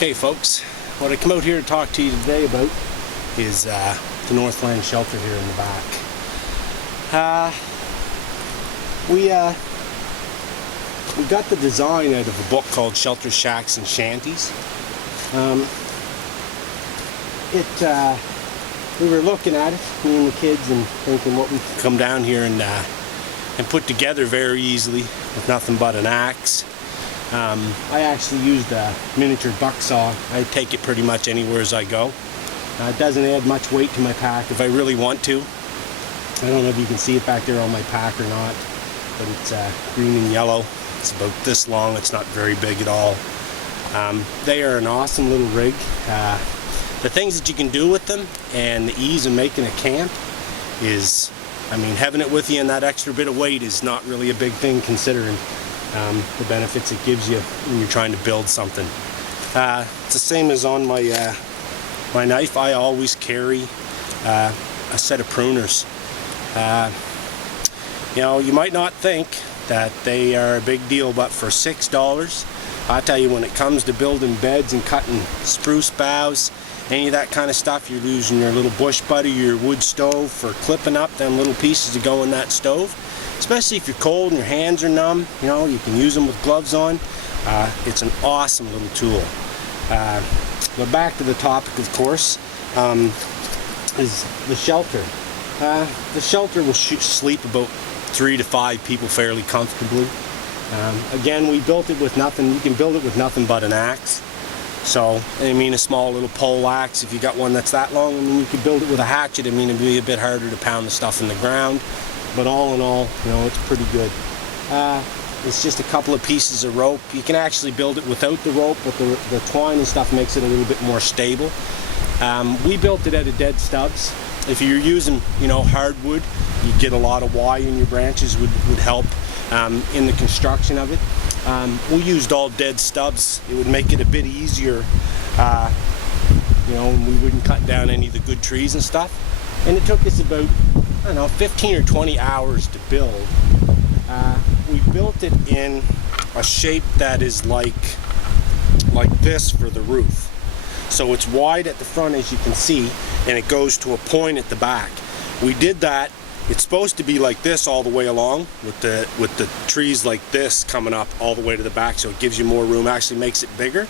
Okay folks, what I come out here to talk to you today about is the Northland Shelter here in the back. We got the design out of a book called Shelters, Shacks and Shanties. We were looking at it, me and the kids, and thinking what we could come down here and put together very easily with nothing but an axe. I actually used a miniature buck saw. I take it pretty much anywhere as I go. It doesn't add much weight to my pack if I really want to. I don't know if you can see it back there on my pack or not, but it's green and yellow. It's about this long. It's not very big at all. They are an awesome little rig. The things that you can do with them and the ease of making a camp is, I mean, having it with you and that extra bit of weight is not really a big thing considering the benefits it gives you when you're trying to build something. It's the same as on my my knife. I always carry a set of pruners. You know, you might not think that they are a big deal, but for $6, I tell you, when it comes to building beds and cutting spruce boughs, any of that kind of stuff, you're using your little bush buddy, your wood stove for clipping up them little pieces to go in that stove. Especially if you're cold and your hands are numb, you know, you can use them with gloves on. It's an awesome little tool. But back to the topic, of course, is the shelter. The shelter will sleep about 3 to 5 people fairly comfortably. Again, we built it with nothing. You can build it with nothing but an axe. So, I mean, a small little pole axe, if you got one that's that long, I mean, you could build it with a hatchet. I mean, it'd be a bit harder to pound the stuff in the ground. But all in all, you know, it's pretty good. It's just a couple of pieces of rope. You can actually build it without the rope, but the twine and stuff makes it a little bit more stable. We built it out of dead stubs. If you're using, you know, hardwood, you get a lot of wire in your branches would help in the construction of it. We used all dead stubs. It would make it a bit easier, you know, and we wouldn't cut down any of the good trees and stuff. And it took us about, I don't know, 15 or 20 hours to build. We built it in a shape that is like this for the roof. So it's wide at the front, as you can see, and it goes to a point at the back. We did that. It's supposed to be like this all the way along, with the trees like this coming up all the way to the back, so it gives you more room, actually makes it bigger.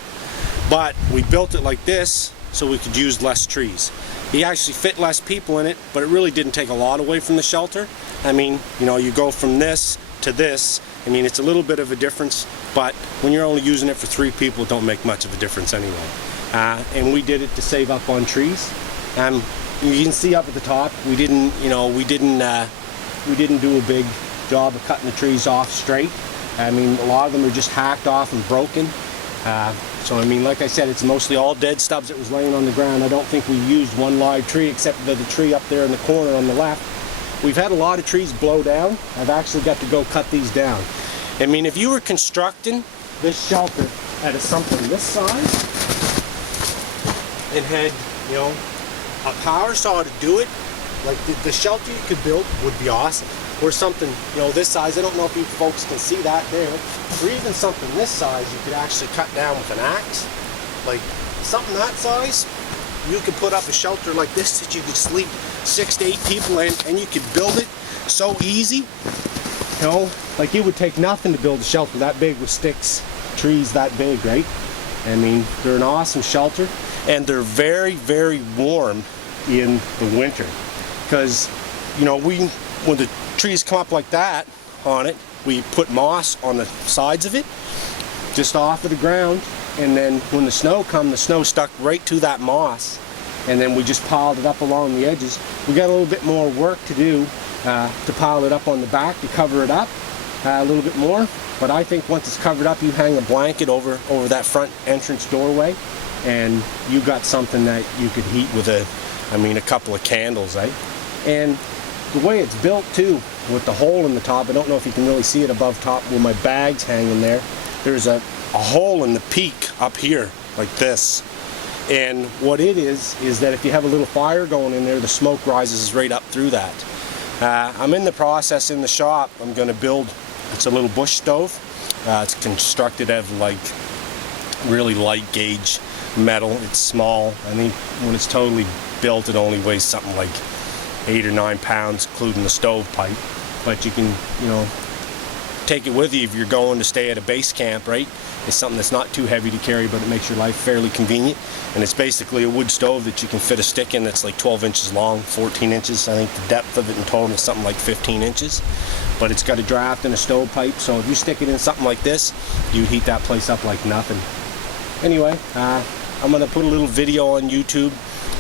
But we built it like this so we could use less trees. You actually fit less people in it, but it really didn't take a lot away from the shelter. I mean, you know, you go from this to this. I mean, it's a little bit of a difference, but when you're only using it for 3 people, it don't make much of a difference anyway. And we did it to save up on trees. You can see up at the top, we didn't do a big job of cutting the trees off straight. I mean, a lot of them are just hacked off and broken. So I mean, like I said, it's mostly all dead stubs that was laying on the ground. I don't think we used one live tree except for the tree up there in the corner on the left. We've had a lot of trees blow down. I've actually got to go cut these down. I mean, if you were constructing this shelter at something this size and had, you know, a power saw to do it, like the shelter you could build would be awesome. Or something, you know, this size. I don't know if you folks can see that there. Or even something this size you could actually cut down with an axe. Like something that size, you could put up a shelter like this that you could sleep 6 to 8 people in, and you could build it so easy. You know, like it would take nothing to build a shelter that big with sticks, trees that big, right? I mean, they're an awesome shelter, and they're very, very warm in the winter. Because, you know, when the trees come up like that on it, we put moss on the sides of it, just off of the ground, and then when the snow comes, the snow stuck right to that moss, and then we just piled it up along the edges. We got a little bit more work to do to pile it up on the back to cover it up a little bit more, but I think once it's covered up, you hang a blanket over that front entrance doorway, and you got something that you could heat with a couple of candles, eh? And the way it's built too, with the hole in the top, I don't know if you can really see it above top where my bag's hanging there. There's a hole in the peak up here, like this. And what it is that if you have a little fire going in there, the smoke rises right up through that. I'm in the process in the shop. I'm going to build, it's a little bush stove. It's constructed out of like really light gauge metal. It's small. I think when it's totally built, it only weighs something like 8 or 9 pounds, including the stovepipe. But you can, you know, take it with you if you're going to stay at a base camp, right? It's something that's not too heavy to carry, but it makes your life fairly convenient. And it's basically a wood stove that you can fit a stick in that's like 12 inches long, 14 inches. I think the depth of it in total is something like 15 inches. But it's got a draft and a stovepipe, so if you stick it in something like this, you'd heat that place up like nothing. Anyway, I'm going to put a little video on YouTube.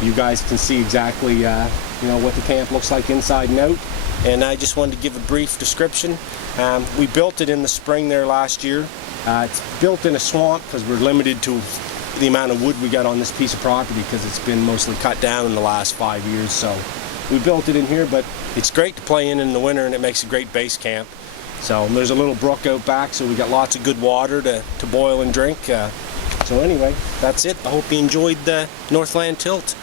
You guys can see exactly you know, what the camp looks like inside and out. And I just wanted to give a brief description. We built it in the spring there last year. It's built in a swamp because we're limited to the amount of wood we got on this piece of property because it's been mostly cut down in the last 5 years. So we built it in here, but it's great to play in the winter, and it makes a great base camp. So there's a little brook out back, so we got lots of good water to boil and drink. So anyway, that's it. I hope you enjoyed the Northland Tilt.